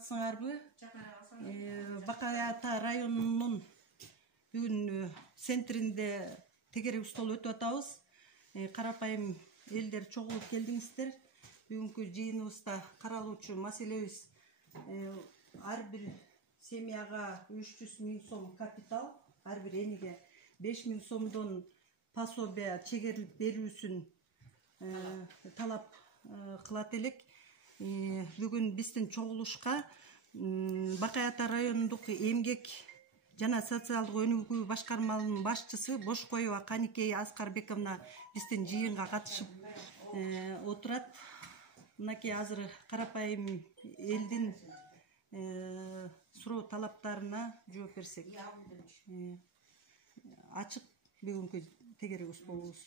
саламатсыңарбы? Бакай Ата районунун бүгүн центринде тегерек стол өтүп атабыз. Карапайым элдер чогулуп келдиңиздер. Бүгүнкү жыйыныбызда каралуучу маселебиз ар бир семьяга 300 миң сом капитал, ар бир эниге 5 миң сомдон пособие чегерилип берүүсүн талап кылат элек. Бүгүн биздин чогулушка Бакай Ата районундук эмгек жана социалдык өнүгүү башкармалынын башчысы Бошкоева Каникей Аскарбековна биздин жыйынга катышып отурат. Мынакей азыр карапайым элдин суроо талаптарына жооп берсек. Ачык бүгүнкү тегерегибиз болобуз.